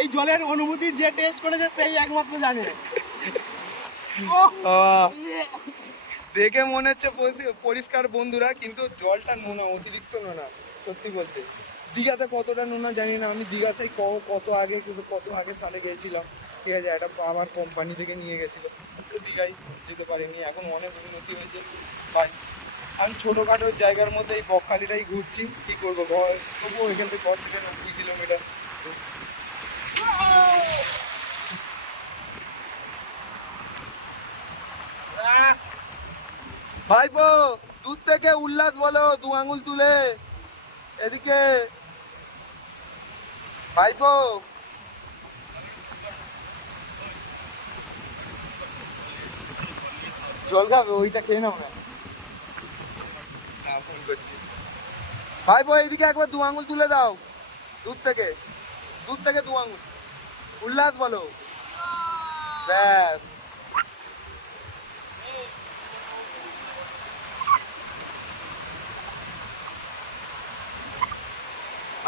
এই জলের অনুভূতি যে টেস্ট করেছে সেই একমাত্র জানে। দেখে মনে হচ্ছে পরিষ্কার- বন্ধুরা, কিন্তু জলটা নোনা, অতিরিক্ত নোনা, সত্যি বলতে। দীঘাতে কতটা নোনা জানি না, আমি দীঘা সেই কত আগে কত আগে সালে গিয়েছিলাম। ঠিক আছে, একটা আমার কোম্পানি থেকে নিয়ে গেছিল। তো দীঘায় যেতে পারিনি, এখন অনেক উন্নতি হয়েছে। তাই আমি ছোটোখাটো জায়গার মধ্যে এই বকখালিটাই ঘুরছি, কী করব? ঘর, তবুও এখান থেকে ঘর থেকে নব্বই কিলোমিটার ভাইপো দূর থেকে উল্লাস বলো, দু আঙুল তুলে। এদিকে। ভাইপো। জল খাবে, ওইটা খেয়ে নাও না। ভাইপো এইদিকে একবার দু আঙুল তুলে দাও দূর থেকে। দূর থেকে দু আঙুল। উল্লাস বলো। ব্যাস।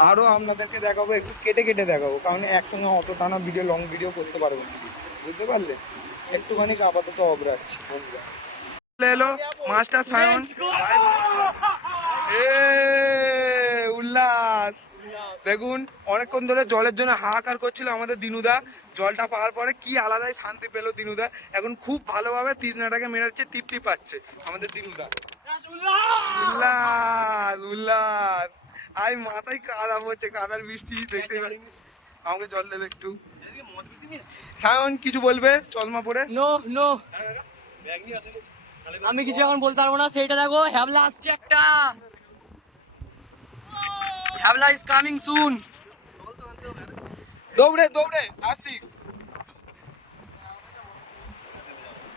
আরও আপনাদেরকে দেখাবো একটু কেটে কেটে দেখাবো কারণ একসঙ্গে অত টানা ভিডিও লং ভিডিও করতে পারব না। বুঝতে পারলে? একটুখানি আপাতত বন্ধুরা এলো মাস্টার সায়ন। এ উল্লাস। দেখুন, অনেকক্ষণ ধরে জলের জন্য হাহাকার করছিল আমাদের দিনুদা। জলটা পাওয়ার পরে কি আলাদাই শান্তি পেল দিনুদা। এখন খুব ভালোভাবে তৃষ্ণাটাকে মেরাচ্ছে, তৃপ্তি পাচ্ছে আমাদের দিনুদা। উল্লাস উল্লাস। আই মাথায় কাদা পড়ছে, কাদার বৃষ্টি, দেখতে পাচ্ছি? আমাকে জল দেবে একটু। সায়ন, কিছু বলবে? চলমা পরে নো নো আমি কিছু এখন বলতে পারব না, সেইটা দেখো, হ্যাবলা আসছে একটা। হ্যাবলা ইজ কামিং সুন দৌড়ে দৌড়ে আস্তিক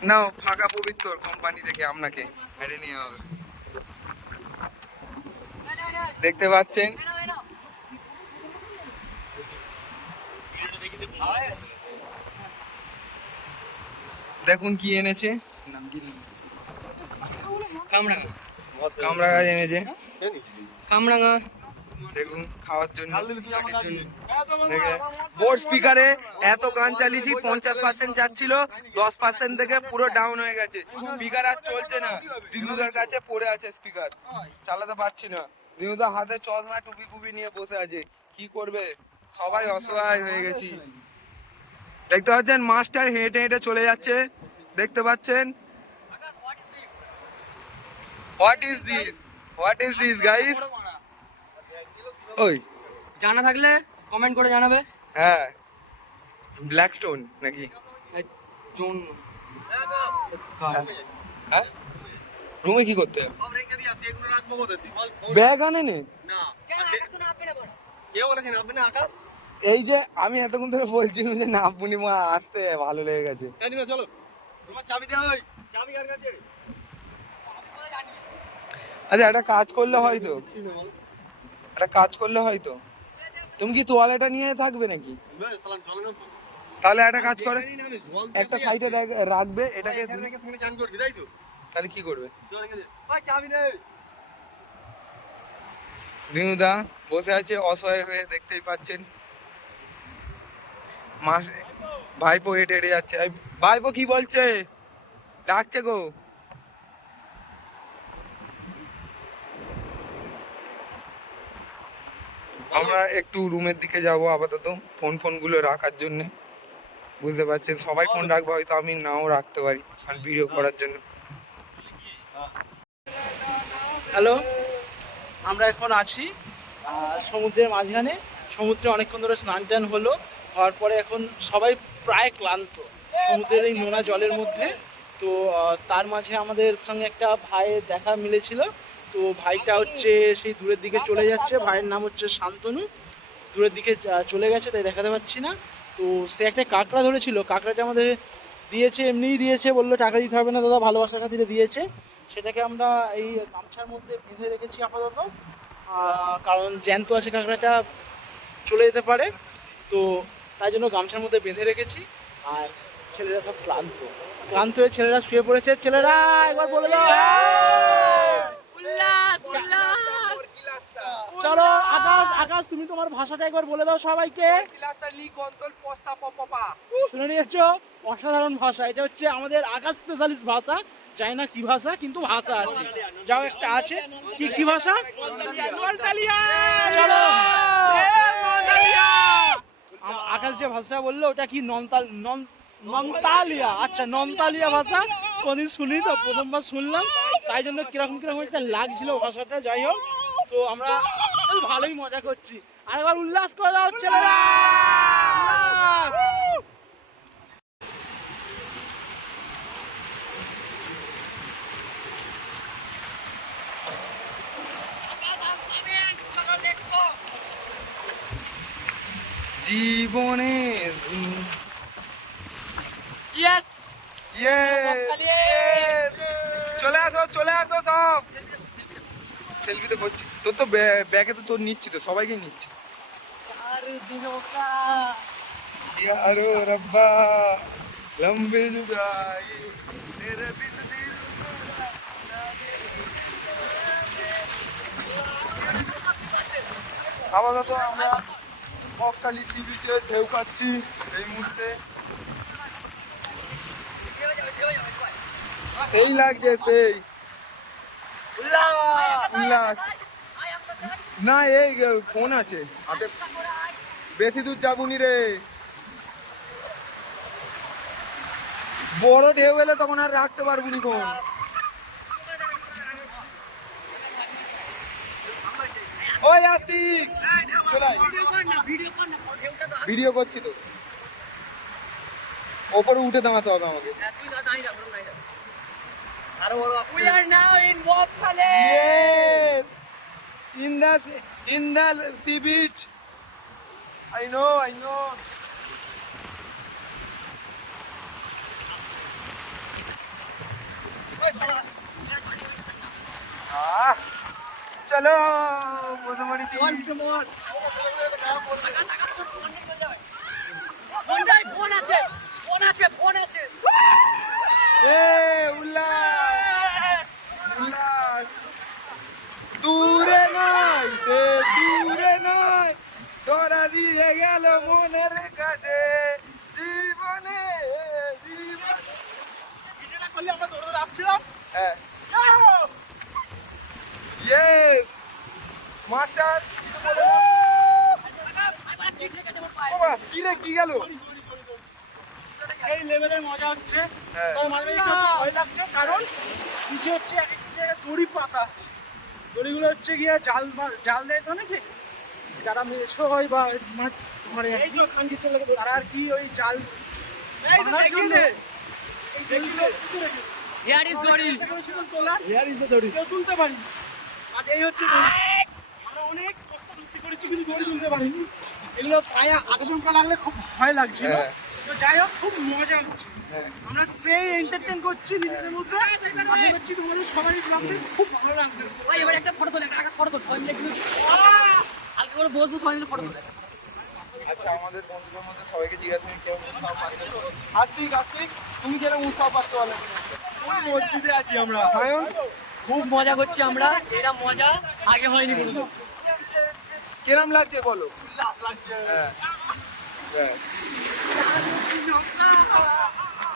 নাও ফাঁকা পবিত্র কোম্পানি থেকে আপনাকে হেঁটে নিয়ে হবে। দেখতে পাচ্ছেন? দেখুন কি এনেছে। কামরাঙা। কামড়া গাছ এনেছে। কামরাঙা। দেখুন খাওয়ার জন্য বোর্ড স্পিকারে এত গান চালিয়েছি পঞ্চাশ পার্সেন্ট যাচ্ছিল দশ পার্সেন্ট থেকে পুরো ডাউন হয়ে গেছে। স্পিকার আর চলছে না। দিনুদার কাছে পড়ে আছে স্পিকার চালাতে পারছি না। দিনুদার হাতে চশমা টুপি ফুপি নিয়ে বসে আছে। কি করবে? সবাই অসহায় হয়ে গেছি। দেখতে পাচ্ছেন মাস্টার হেঁটে হেঁটে চলে যাচ্ছে। দেখতে পাচ্ছেন? What is this what is this guys ওই। জানা থাকলে কমেন্ট করে জানাবে। হ্যাঁ। ব্ল্যাক স্টোন নাকি? জোন হ্যাঁ। রুমে কি করতে? ব্যাগ আনে নে। এই যে আমি এতক্ষণ ধরে বলছিলাম যে না পূর্ণিমা আসতে ভালো লেগে গেছে। আচ্ছা একটা কাজ করলে হয়তো একটা কাজ করলে হয়তো। তুমি কি তোয়ালেটা নিয়ে থাকবে নাকি? তাহলে একটা কাজ করে। একটা সাইডে রাখবে এটাকে তাহলে কি করবে? দিনুদা বসে আছে অসহায় হয়ে দেখতেই পাচ্ছেন। মাস ভাইপো হেঁটে হেঁটে যাচ্ছে। ভাইপো কি বলছে? ডাকছে গো। আমরা একটু রুমের দিকে যাব আপাতত, ফোন ফোনগুলো রাখার জন্য। বুঝতে পারছেন? সবাই ফোন রাখবে, হয়তো আমি নাও রাখতে পারি কারণ ভিডিও করার জন্য। হ্যালো আমরা এখন আছি সমুদ্রের মাঝখানে। সমুদ্রে অনেকক্ষণ ধরে স্নান টান হলো, হওয়ার পরে এখন সবাই প্রায় ক্লান্ত। সমুদ্রের এই নোনা জলের মধ্যে। তো তার মাঝে আমাদের সঙ্গে একটা ভাইয়ের দেখা মিলেছিল। তো ভাইটা হচ্ছে সেই দূরের দিকে চলে যাচ্ছে। ভাইয়ের নাম হচ্ছে শান্তনু। দূরের দিকে চলে গেছে, তাই দেখাতে পাচ্ছি না। তো সে একটা কাঁকড়া ধরেছিল। কাঁকড়াটা আমাদের দিয়েছে, এমনিই দিয়েছে, বলল টাকা দিতে হবে না দাদা, ভালোবাসার খাতিরে দিয়েছে। সেটাকে আমরা এই গামছার মধ্যে বেঁধে রেখেছি আপাতত। কারণ জ্যান্ত আছে কাঁকড়াটা, চলে যেতে পারে। তো তাই জন্য গামছার মধ্যে বেঁধে রেখেছি। আর ছেলেরা সব ক্লান্ত। ক্লান্ত হয়ে ছেলেরা শুয়ে পড়েছে। ছেলেরা, একবার বলে দাও। চলো আকাশ আকাশ তুমি তোমার ভাষাটা একবার বলে দাও সবাইকে। শুনে নিয়েছো? অসাধারণ ভাষা। এটা হচ্ছে আমাদের আকাশ স্পেশালিস্ট ভাষা। জানি না কি ভাষা কিন্তু ভাষা আছে। যাও একটা আছে। কি কি ভাষা? চলো। আকাশ যে ভাষা বলল ওটা কি নন্তাল নন নন্তালিয়া? আচ্ছা নন্তালিয়া ভাষা। কোনদিন শুনি তো প্রথমবার শুনলাম। তাই জন্য কীরকম কীরকম একটা লাগছিল ভাষাটা যাই হোক। তো আমরা ভালোই মজা করছি। আরেকবার উল্লাস করে দাও ছেলেরা জীবনে ইয়েস ইয়ে চলে আসো চলে আসো সব সেলফি তো করছি তোর তো ব্যাগে তো তোর নিচ্ছি তো সবাইকে নিচ্ছি यारो रब्बा लंबी जुदाई तेरे बिन दिल আপাতত আমরা বকখালি সি বিচে ঢেউ খাচ্ছি এই মুহূর্তে সেই লাগছে সেই। উল্লাস না এই ফোন আছে। বেশি দূর যাবুনি রে। বড় ঢেউ এলে তখন আর রাখতে পারব নি ফোন। ওই আস্তিক। ভিডিও করছি তো। ওপরে উঠে দাঁড়াতে হবে আমাকে। We are now in Wakale. Yes! In the in the sea beach. I know, I know. Ah, প্রথমবারই ফোন আছে ফোন আছে ফোন আছে এ উল্লাস উল্লাস দূরে নয় সে দূরে নয় তোরা দিয়ে গেল মনের কাছে জীবনে জীবন হ্যাঁ ইয়েস মাস্টার বাবা কি রে কি গেল সেই লেভেলের মজা হচ্ছে হ্যাঁ। তবে মাঝে মাঝে একটু ভয় লাগছে কারণ নিচে হচ্ছে এক এক জায়গায় দড়ি পাতা আছে দড়িগুলো হচ্ছে গিয়ে জাল মা- জাল দেয় তো নাকি যারা মেছো হয় বা মাছ ধরে আর কি, আর কি ওই জাল রেখেছে। ইজ দড়ি তুলতে পারিনি। আর এই হচ্ছে আমরা অনেক কষ্ট ভর্তি করেছি কিন্তু দড়ি তুলতে পারিনি। এগুলো পায়ে আকাশঙ্কা লাগলে খুব ভয় লাগছিল। হ্যাঁ। তো যাই হোক খুব মজা হচ্ছে। হ্যাঁ। আমরা সেই এন্টারটেন করছি নিজেদের মধ্যে। আশা করছি তোমাদের সবারই খুব ভালো লাগবে। এবার একটা ফটো তোলে আকাশ ফটো তোল। করে বসবো সবাই মিলে ফটো আচ্ছা আমাদের বন্ধুদের মধ্যে সবাইকে জিজ্ঞাসা করি কেমন উৎসাহ পাচ্ছে আস্তিক আস্তিক তুমি কেন উৎসাহ পাচ্ছ বলো। ওই মসজিদে আছি আমরা। সায়ন? খুব মজা করছি আমরা। এটা মজা আগে হয়নি কোনো কিরম লাগছে বলো? হ্যাঁ। হ্যাঁ।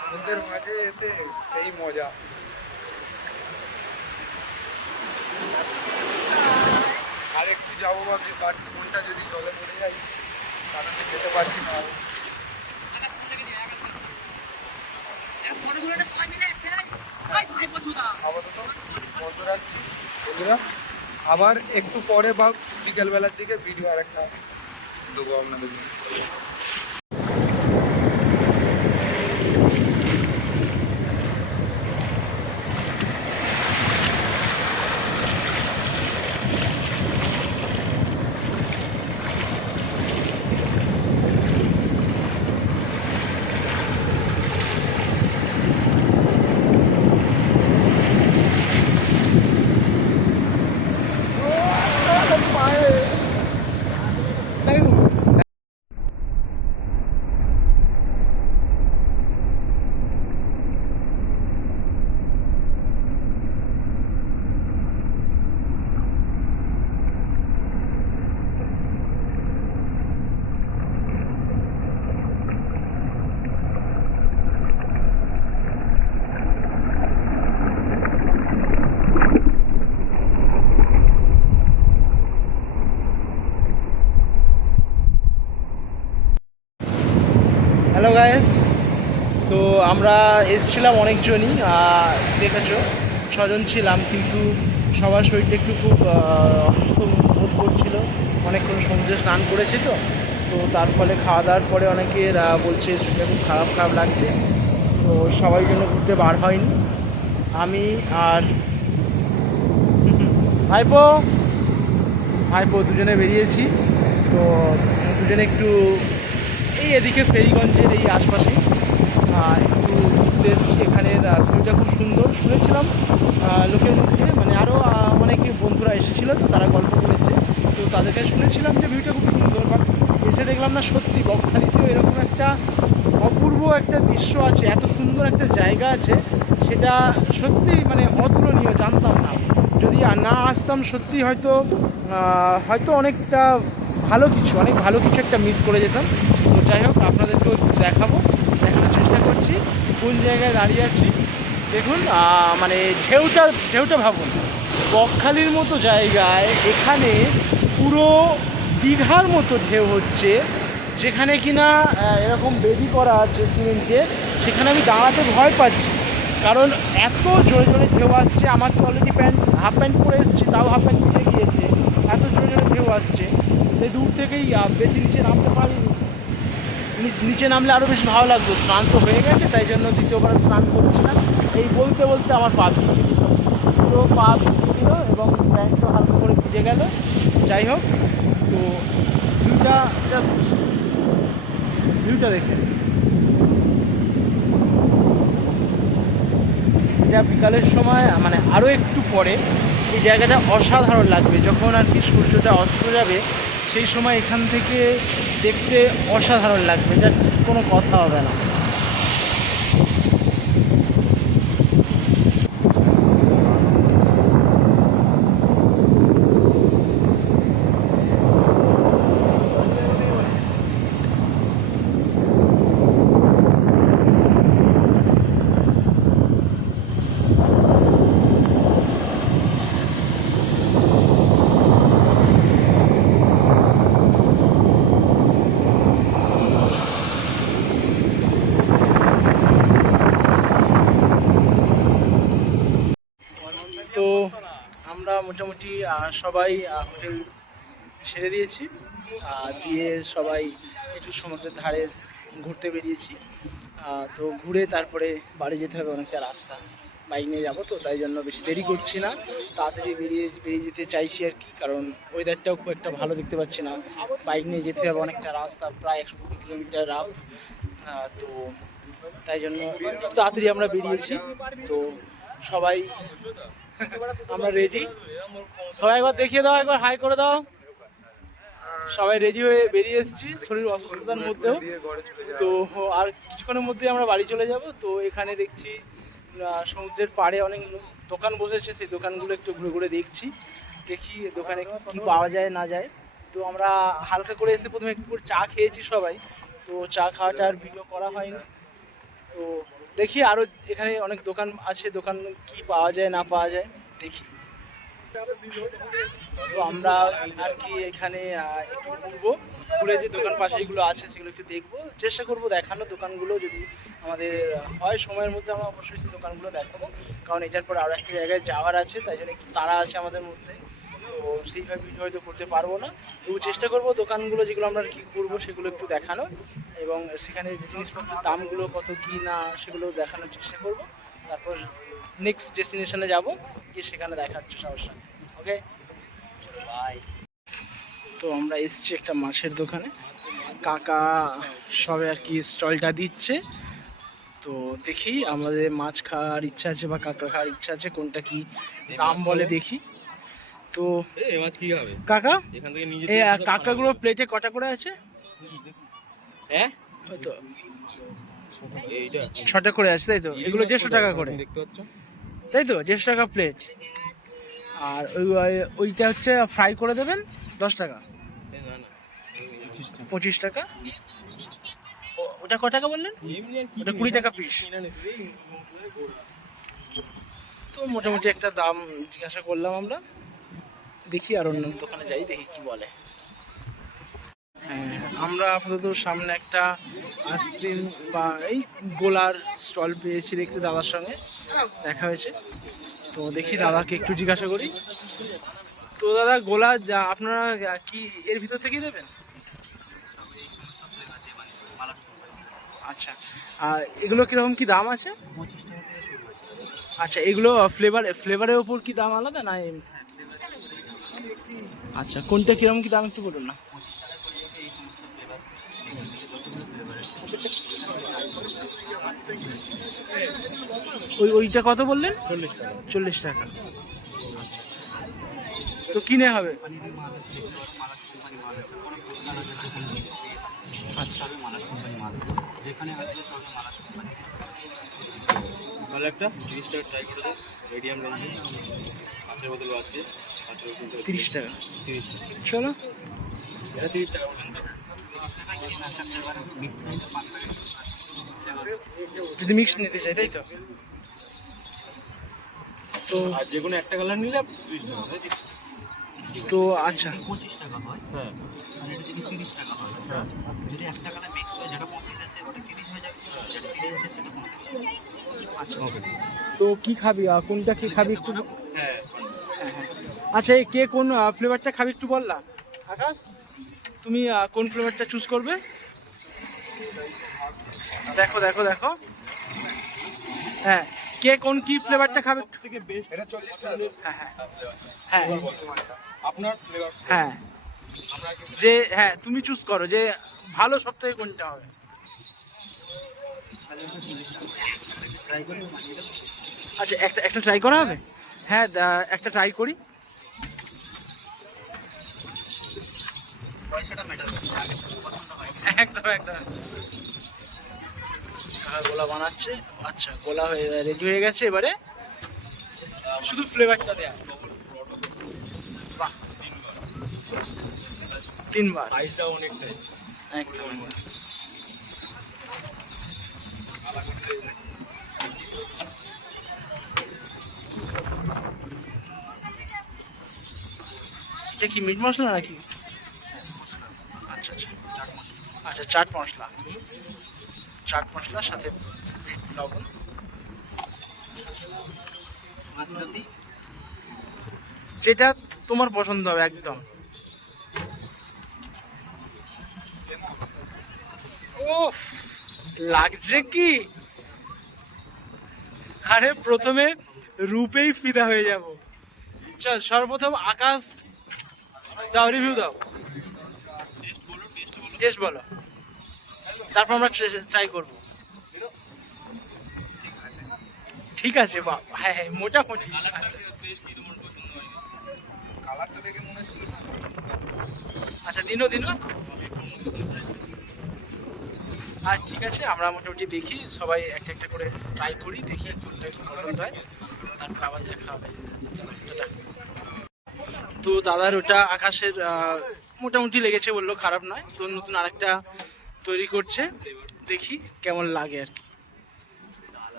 সমুদ্রের মাঝে এসে সেই মজা। আর একটু যাব ভাবছি বাট মনটা যদি জলে পড়ে যায় কারণ যেতে পারছি না পছুদা আপাতত বন্ধ রাখছি। বন্ধুরা আবার একটু পরে বা বিকেলবেলার দিকে ভিডিও আর একটা দেবো আপনাদের আমরা এসেছিলাম অনেকজনই দেখেছ, ছজন ছিলাম, কিন্তু সবার শরীরটা একটু খুব বোধ করছিল। অনেকক্ষণ সমুদ্রে স্নান করেছে তো তো তার ফলে খাওয়া দাওয়ার পরে অনেকের বলছে, শরীরটা খুব খারাপ খারাপ লাগছে। তো সবাই জন্য ঘুরতে বার হয়নি। আমি আর ভাইপো ভাইপো দুজনে বেরিয়েছি। তো দুজনে একটু এই এদিকে ফেরিগঞ্জের এই আশপাশে। এসেছি এখানের ভিউটা খুব সুন্দর শুনেছিলাম লোকের মুখে মানে আরও অনেকে বন্ধুরা এসেছিল, তো তারা গল্প করেছে। তো তাদের কাছে শুনেছিলাম যে ভিউটা খুব সুন্দর, বাট এসে দেখলাম না সত্যি বকখালিতেও এরকম একটা অপূর্ব একটা দৃশ্য আছে, এত সুন্দর একটা জায়গা আছে, সেটা সত্যি মানে অতুলনীয়, জানতাম না। যদি না আসতাম, সত্যি হয়তো হয়তো অনেকটা ভালো কিছু, অনেক ভালো কিছু একটা মিস করে যেতাম। তো যাই হোক, আপনাদেরকেও দেখাবো, দেখানোর চেষ্টা করছি। কোন জায়গায় দাঁড়িয়ে আছি। দেখুন মানে ঢেউটা ঢেউটা ভাবুন। বকখালির মতো জায়গায় এখানে পুরো দীঘার মতো ঢেউ হচ্ছে, যেখানে কিনা এরকম বেদি করা আছে সিমেন্টে, সেখানে আমি দাঁড়াতে ভয় পাচ্ছি। কারণ এত জোরে জোরে ঢেউ আসছে, আমার তো অলরেডি প্যান্ট হাফ প্যান্ট পরে এসেছি, তাও হাফ প্যান্ট ভিজে গিয়েছে। এত জোরে জোরে ঢেউ আসছে। তাই দূর থেকেই বেশি নিচে নামতে পারিনি। নিচে নামলে আরও বেশি ভালো লাগতো স্নান তো হয়ে গেছে, তাই জন্য দ্বিতীয়বার স্নান করছিলাম। এই বলতে বলতে আমার পা ভিজে পুরো পা ভিজে গেল এবং প্যান্টও হালকা করে ভিজে গেল। যাই হোক, তো ভিউটা জাস্ট ভিউটা দেখে এটা বিকালের সময় মানে আরও একটু পরে এই জায়গাটা অসাধারণ লাগবে। যখন আর কি সূর্যটা অস্ত যাবে সেই সময় এখান থেকে দেখতে অসাধারণ লাগবে যার কোনো কথা হবে না তো আমরা মোটামুটি সবাই হোটেল ছেড়ে দিয়েছি। দিয়ে সবাই একটু সমুদ্রের ধারে ঘুরতে বেরিয়েছি। তো ঘুরে তারপরে বাড়ি যেতে হবে অনেকটা রাস্তা। বাইক নিয়ে যাব তো, তাই জন্য বেশি দেরি করছি না। তাড়াতাড়ি বেরিয়ে বেরিয়ে যেতে চাইছি আর কি, কারণ ওয়েদারটাও খুব একটা ভালো দেখতে পাচ্ছি না। বাইক নিয়ে যেতে হবে অনেকটা রাস্তা, প্রায় একশো কুড়ি কিলোমিটার আপ তো তাই জন্য তাড়াতাড়ি আমরা বেরিয়েছি। তো সবাই আমরা রেডি সবাই একবার দেখিয়ে দাও, একবার হাই করে দাও। সবাই রেডি হয়ে বেরিয়ে এসেছি। শরীর অসুস্থতার মধ্যেও। তো আর কিছুক্ষণের মধ্যেই আমরা বাড়ি চলে যাব। তো এখানে দেখছি সমুদ্রের পাড়ে অনেক দোকান বসেছে। সেই দোকানগুলো একটু ঘুরে ঘুরে দেখছি। দেখি দোকানে কি পাওয়া যায়, না যায়। তো আমরা হালকা করে এসে প্রথমে একটু চা খেয়েছি সবাই। তো চা খাওয়াটা আর ভিডিও করা হয়নি। তো দেখি আরও এখানে অনেক দোকান আছে, দোকান কি পাওয়া যায়, না পাওয়া যায়, দেখি। তো আমরা আর কি এখানে একটু ঘুরবো। ঘুরে যে দোকান পাশে পাশেগুলো আছে, সেগুলো একটু দেখব। চেষ্টা করব দেখানো দোকানগুলো যদি আমাদের হয় সময়ের মধ্যে আমরা অবশ্যই সেই দোকানগুলো দেখাবো। কারণ এটার পর আরও একটা জায়গায় যাওয়ার আছে, তাই জন্য একটু তাড়া আছে আমাদের মধ্যে। সেইভাবে হয়তো করতে পারব না। তবু চেষ্টা করব দোকানগুলো যেগুলো আমরা কি করব সেগুলো একটু দেখানো এবং সেখানে জিনিসপত্রের দামগুলো কত কি না সেগুলো দেখানোর চেষ্টা করব। তারপর নেক্সট ডেস্টিনেশনে যাব, গিয়ে সেখানে দেখার সমস্যা ওকে বাই তো আমরা এসছি একটা মাছের দোকানে। কাকা সবে আর কি স্টলটা দিচ্ছে। তো দেখি আমাদের মাছ খাওয়ার ইচ্ছা আছে বা কাঁকড়া খাওয়ার ইচ্ছা আছে, কোনটা কি দাম বলে দেখি। তো কি হবে? কাকা? এই আহ, প্লেটে কটা করে আছে? হ্যাঁ তো ছটা করে আছে তাই তো? এগুলো দেড়শো টাকা করে। দেখতে পাচ্ছ? তাই তো? দেড়শো টাকা প্লেট আর ওই ওই- ওইটা হচ্ছে ফ্রাই করে দেবেন দশ টাকা। পঁচিশ টাকা। ও- ওটা ক টাকা বললেন? ওটা কুড়ি টাকা পিস? তো মোটামুটি একটা দাম জিজ্ঞাসা করলাম আমরা। দেখি আর অন্য দোকানে যাই দেখি কি বলে। হ্যাঁ, আমরা আপাতত সামনে একটা আইসক্রিম বা এই গোলার স্টল পেয়েছি দেখতে দাদার সঙ্গে দেখা হয়েছে। তো দেখি দাদাকে একটু জিজ্ঞাসা করি। তো দাদা গোলা আপনারা কি এর ভিতর থেকেই দেবেন আচ্ছা আর এগুলো কীরকম কি দাম আছে? আচ্ছা এগুলো ফ্লেভার ফ্লেভারের ওপর কি দাম আলাদা না আচ্ছা কোনটা কীরকম কি দাম একটু বলুন না। ওই ওইটা কত বললেন? চল্লিশ টাকা। চল্লিশ টাকা তো কিনে হবে। আচ্ছা। তাহলে একটা টাকা ট্রাই করে দাও পাঁচের বদল আছে তিরিশ টাকা। চলো। যদি মিক্স নিতে চাই তাই তো? তো আর যে কোনো একটা কালার নিলে তো? আচ্ছা। পঁচিশ টাকা হয়। হ্যাঁ। আর এটা যদি তিরিশ টাকা হয় যদি একটা কালার মিক্স হয় যেটা পঁচিশ আছে ওটা তিরিশ হয়ে যাবে যেটা তিরিশ আছে সেটা আচ্ছা। তো কি খাবি? আর কোনটা কি খাবি একটু হ্যাঁ। হ্যাঁ, হ্যাঁ। আচ্ছা এই কে কোন ফ্লেভারটা খাবি একটু বললা আকাশ তুমি কোন ফ্লেভারটা চুজ করবে? দেখো দেখো দেখো। হ্যাঁ কে কোন কি ফ্লেভারটা খাবে একটু- থেকে বেস্ট এটা চল্লিশ হ্যাঁ হ্যাঁ হ্যাঁ। আপনার ফ্লেভার হ্যাঁ। যে হ্যাঁ তুমি চুজ করো যে ভালো সব থেকে কোনটা হবে। আচ্ছা একটা একটা ট্রাই করা হবে? হ্যাঁ একটা ট্রাই করি। পয়সাটা ম্যাটার পছন্দ হয় একদম একদম। গোলা বানাচ্ছে। আচ্ছা গোলা হয়ে রেডি হয়ে গেছে এবারে। শুধু ফ্লেভারটা দেয়া। বাহ তিনবার। সাইজটা অনেকটাই। একদম এটা কি মিট মশলা নাকি? আচ্ছা চাট মশলা। চাট মশলার সাথে লবণ। যেটা তোমার পছন্দ হবে একদম। লাগছে কি? আরে প্রথমে রূপেই ফিদা হয়ে যাব। চল সর্বপ্রথম আকাশ দাও রিভিউ দাও। টেস্ট বলো। তারপর আমরা ট্রাই করব। ঠিক আছে বাহ। হ্যাঁ হ্যাঁ মোটামুটি। আচ্ছা দিনও দিনও আর ঠিক আছে আমরা মোটামুটি দেখি সবাই একটা একটা করে ট্রাই করি দেখি কোনটা একটু পছন্দ হয়। তারপর আবার দেখা হবে। তো দাদার ওটা আকাশের মোটামুটি লেগেছে বলল, খারাপ নয়। তো নতুন আরেকটা তৈরি করছে। দেখি কেমন লাগে আর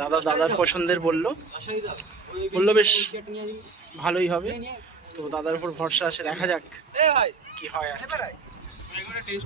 দাদা, দাদার পছন্দের বলল। বলল, বেশ, ভালোই হবে। তো দাদার উপর ভরসা আছে, দেখা যাক কি হয় আর কি।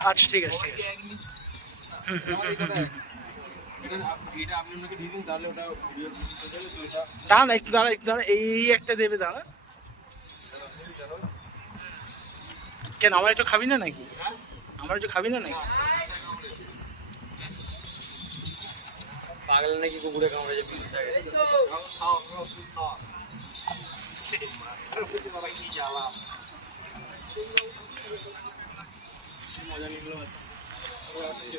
আচ্ছা ঠিক আছে ঠিক আছে হুম, হুম, হুম, হুম, হুম। এটা এটা আপনি ওনাকে দিয়ে দিন তাহলে ওটা ভিডিও তো এটা দাঁড়া একটু দাঁড়া একটু দাঁড়া এই একটা দেবে দাঁড়া কেন আমার একটু খাবি না নাকি? আমার একটু খাবি না নাকি? পাগল নাকি কুকুরে কামড়েছে বিষ থাকে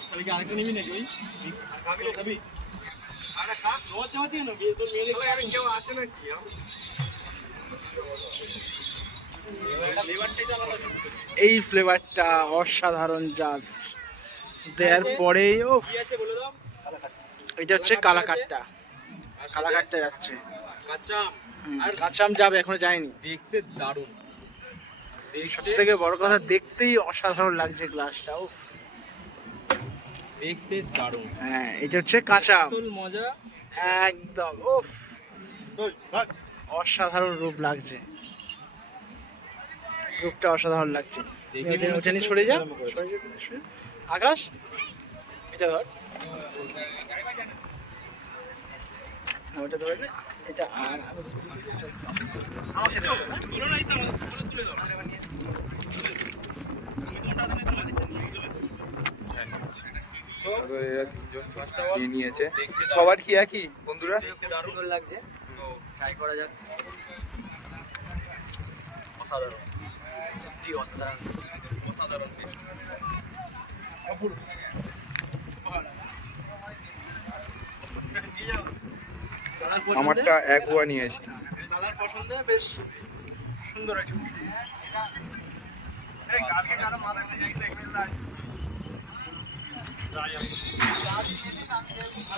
তাহলে কি আরেকটা নিবি নাকি? আর খাবি খাবি আরে খা রোজ যাওয়া কেন বিয়ে তোর মেয়ে দেখে আরে কেউ আছে নাকি? ফ্লেভারটাই তো আলাদা এই ফ্লেভারটা অসাধারণ জাজ দেওয়ার পরেই ও কি আছে বলে দাও? এটা হচ্ছে কালাকাটটা কালাকাটটা যাচ্ছে কাঁচা। আম। হুম, কাঁচা আম যাবে এখনও যায়নি। দেখতে দারুণ। সব থেকে বড় কথা দেখতেই অসাধারণ লাগছে গ্লাসটা ও দেখতে দারুণ। হ্যাঁ এটা হচ্ছে কাঁচা। মজা। একদম উফ। অসাধারণ রূপ লাগছে। রূপটা অসাধারণ লাগছে। ওটা- নিয়ে যা সরে যা। আকাশ এটা ধর। হ্যাঁ, ওটা ধরে নে। এটা আর আমাকে নিয়েছে। সবার কি একই বন্ধুরা? সুন্দর লাগছে। ট্রাই করা যাক। অসাধারণ। সত্যি অসাধারণ। অসাধারণ দাদার পছন্দে- আমারটা একোয়া নিয়েছি দাদার পছন্দে বেশ সুন্দর আছে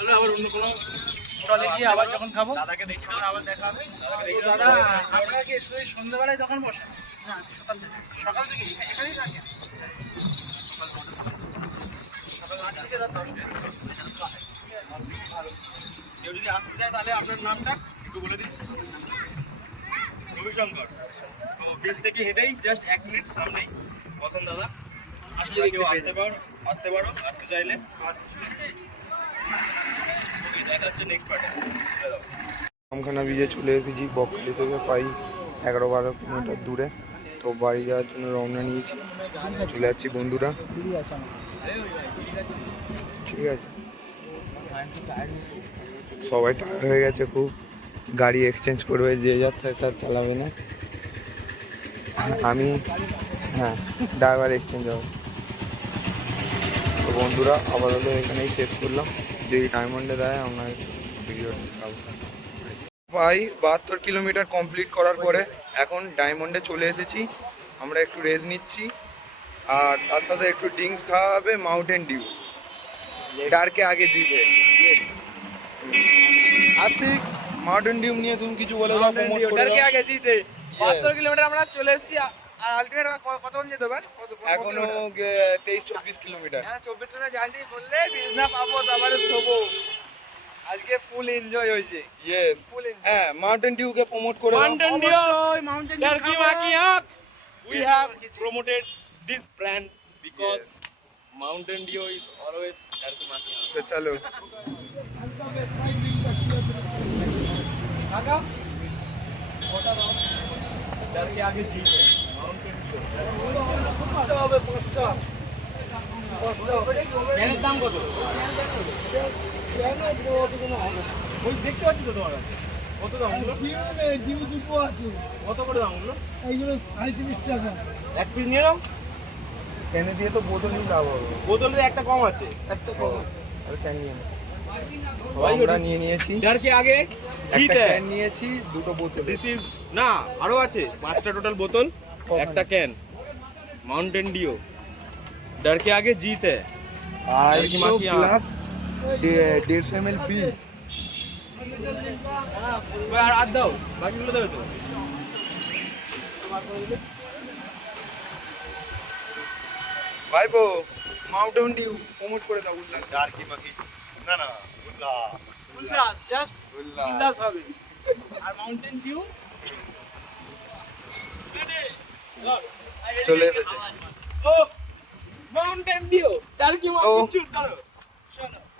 আবার অন্য কোনো স্টলে গিয়ে আবার যখন খাব? দাদাকে দেখি আবার দেখা হবে। দাদা আপনারা কি শুধু সন্ধ্যাবেলায় তখন বসেন না সকাল থেকে। সকাল থেকে এখানেই থাকেন সকাল আটটা থেকে রাত দশটা। কেউ যদি আসতে চায় তাহলে আপনার নামটা একটু বলে দিন। রবিশঙ্কর। তো অফিস থেকে হেঁটেই জাস্ট এক মিনিট সামনেই। বসেন দাদা আসলে কেউ আসতে পারো আসতে পারো আসতে চাইলে। দেখা হচ্ছে নেক্সট পার্টে আমখানা ব্রিজে চলে এসেছি বকখালি থেকে প্রায় এগারো বারো কিলোমিটার দূরে। তো বাড়ি যাওয়ার জন্য রওনা নিয়েছি। চলে যাচ্ছি বন্ধুরা। ঠিক আছে। সবাই টায়ার হয়ে গেছে খুব। গাড়ি এক্সচেঞ্জ করবে, যে যাচ্ছে তার চালাবে না। আমি হ্যাঁ ড্রাইভার এক্সচেঞ্জ হবে। তো বন্ধুরা, আপাতত এখানেই শেষ করলাম। যদি ডায়মন্ডে দেয় আমরা দেখাবো। ভাই, বাহাত্তর কিলোমিটার কমপ্লিট করার পরে এখন ডায়মন্ডে চলে এসেছি। আমরা একটু রেস্ট নিচ্ছি। আর তার সাথে একটু ড্রিঙ্কস খাওয়া হবে মাউন্টেন ডিউ ডার্কে আগে জিতে। আস্তিক মাউন্টেন ডিউ নিয়ে তুমি কিছু বলে দাও প্রমোট করে কি দাও। আগে জিতে? বাহাত্তর কিলোমিটার আমরা চলে এসেছি আর আলটিমেট কতক্ষণ যেতে পারে? এখনও তেইশ চব্বিশ কিলোমিটার। হ্যাঁ চব্বিশ মিনিট জার্নি করলে বিজনা পাবো তারপরে শোবো। আজকে ফুল এনজয় হয়েছে। ইয়েস ফুল এনজয় হ্যাঁ মাউন্টেন ডিউকে প্রমোট করে দাও। Dew! অবশ্যই Mountain Turkey Makiak! We have promoted this brand because Mountain Dew is always Turkey Makiak. তো চলো। Turkey আগে জিতে? Mountain Dew. ক্যানের দাম কত? ওই দেখতে পাচ্ছি তো তোমার কাছে। কত দাম ওগুলো কত করে দাম ওগুলো এক পিস নিয়ে নাও। ট্রেনে দিয়ে তো বোতলই লাভ হবে বোতলে একটা কম আছে। একটা কম আর ক্যান নিয়ে। সবাই আমরা নিয়ে নিয়েছি। টার্কি আগে? জিতে। ক্যান নিয়েছি দুটো বোতল। দিস ইজ না আরও আছে পাঁচটা টোটাল বোতল একটা ক্যান মাউন্টেন ডিও ডারকে আগে জিতে। আর Turkey Makiak। প্লাস দেড়শো এম এল ফ্রি আর দাও বাকিগুলো দেবে তো। ভাইপো মাউন্টেন ডিউ প্রমোট করে দাও উল্লাস। ডার্কি মাকি না না উল্লাস। উল্লাস জাস্ট উল্লাস। উল্লাস হবে। আর মাউন্টেন ডিউ? চলে এসেছে। ও মাউন্টেন ডিউ। তার কি তো চুপ করো। শোনো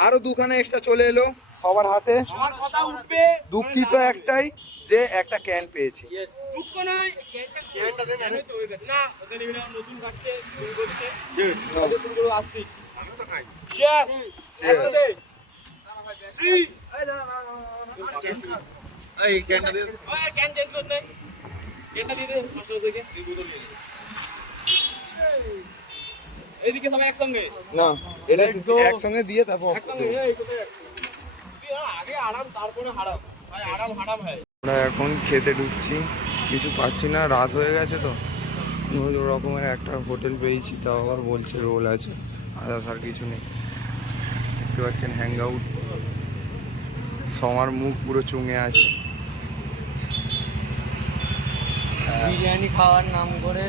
আরও দুখানা এক্সট্রা চলে এলো সবার হাতে। আমার কথা উঠবে। দুঃখিত একটাই যে একটা ক্যান পেয়েছি। ইয়েস দুঃখ নাই ক্যানটা ক্যানটা দেন তো গেছে। না ওদের নতুন খাচ্ছে শুরু করছে। শুরু করো আসতে আমি তো খাই। Cheers! এইদিকে সবাই একসঙ্গে। না এটা একসঙ্গে দিয়ে তারপর একসঙ্গে এই কোথায় আগে আরাম তারপরে হারাম। ভাই আরাম হারাম হয়। আমরা এখন খেতে ঢুকছি কিছু পাচ্ছি না রাত হয়ে গেছে তো। কোনো রকমের একটা হোটেল পেয়েছি তাও আবার বলছে রোল আছে আদার্স আর কিছু নেই। দেখতে পাচ্ছেন হ্যাং আউট সমার মুখ পুরো চুঙে আছে। বিরিয়ানি খাওয়ার নাম করে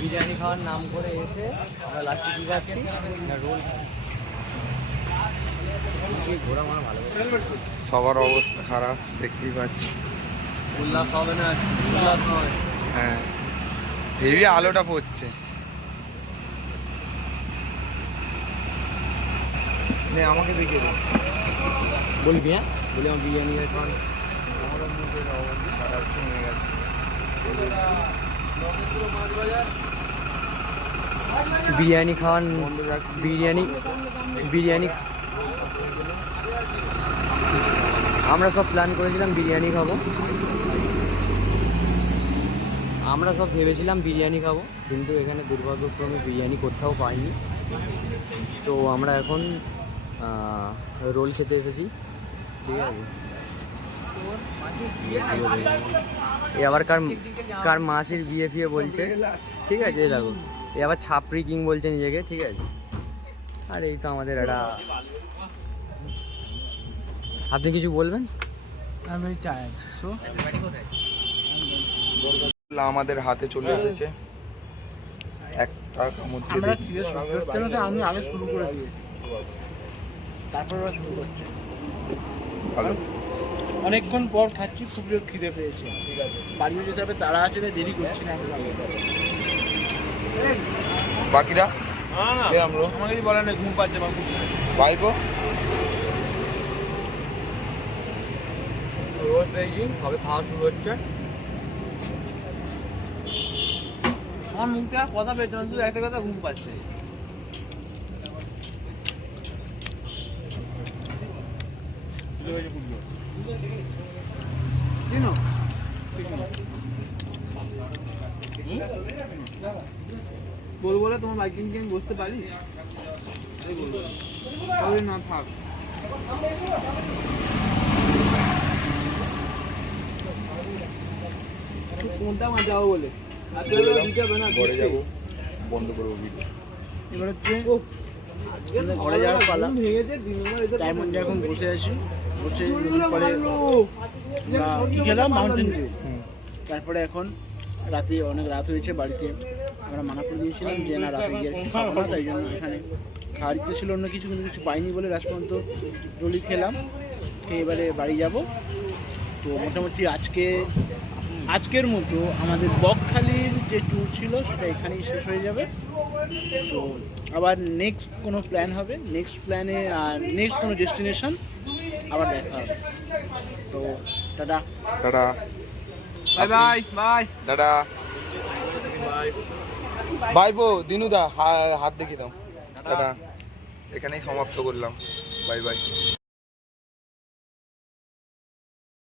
বিরিয়ানি খাওয়ার নাম করে এসে আমরা লাস্টে কি খাচ্ছি? না রোল সবার অবস্থা খারাপ দেখতেই পাচ্ছি। উল্লাস হবে না উল্লাস নয় হ্যাঁ। হেভি আলোটা পড়ছে। নে আমাকে দেখিয়ে দে। বলবি হ্যাঁ বলি আমার বিরিয়ানি আমারও অবস্থা খারাপ চুঙে গেছে। বিরিয়ানি খাওয়ার বিরিয়ানি বিরিয়ানি আমরা সব প্ল্যান করেছিলাম বিরিয়ানি খাব। আমরা সব ভেবেছিলাম বিরিয়ানি খাব, কিন্তু এখানে দুর্ভাগ্যক্রমে বিরিয়ানি কোথাও পাইনি। তো আমরা এখন রোল খেতে এসেছি। ঠিক আছে? এ আবার কার কার মাসির বিয়ে ফিয়ে বলছে। ঠিক আছে এই দেখো। এ আবার ছাপরি কিং বলছে নিজেকে ঠিক আছে। আর এই তো আমাদের একটা আপনি কিছু বলবেন? আমি টায়ার্ড সো। আমাদের হাতে চলে এসেছে। একটা কামড় দিয়ে আমি আগে শুরু করে দিয়েছি। তারপর শুরু করছে। ভালো। অনেকক্ষণ পর খাচ্ছি খুবই খিদে পেয়েছে। বাড়িও যেতে হবে তারা আছে তাই দেরি করছি না। বাকিরা? না না কিরম আমাকে ঘুম পাচ্ছে পেয়েছি খাওয়া শুরু হচ্ছে? আমার মুখ থেকে আর কথা পেয়েছে না শুধু একটা কথা ঘুম পাচ্ছে। বলব বলে তোমার বাইকিং কিং বসতে পারি? না থাক। কোনটা মা যাব বলে? আর তোর দিতে হবে না ঘরে যাব বন্ধ করব ভিডিও এবার হচ্ছে ঘরে যাওয়ার পালা। টাইম অনুযায়ী এখন বসে আছি। পরে মাউন্টেন তারপরে এখন রাতে অনেক রাত হয়েছে বাড়িতে। আমরা মানা করে দিয়েছিলাম যে না রাতে গিয়ে তাই জন্য এখানে খাওয়ার ইচ্ছে ছিল অন্য কিছু, কিন্তু কিছু পাইনি বলে লাস্ট পর্যন্ত দলি খেলাম। খেয়ে এবারে বাড়ি যাব। তো মোটামুটি আজকে আজকের মতো আমাদের বকখালির যে ট্যুর ছিল সেটা এখানেই শেষ হয়ে যাবে। তো আবার নেক্সট কোনো প্ল্যান হবে? নেক্সট প্ল্যানে আর নেক্সট কোনো ডেস্টিনেশন আবার দেখা হবে। তো tata. Tata. Bye bye bye tata. বো দিনুদা হাত দেখিয়ে দাও। টাটা। এখানেই সমাপ্ত করলাম। Bye bye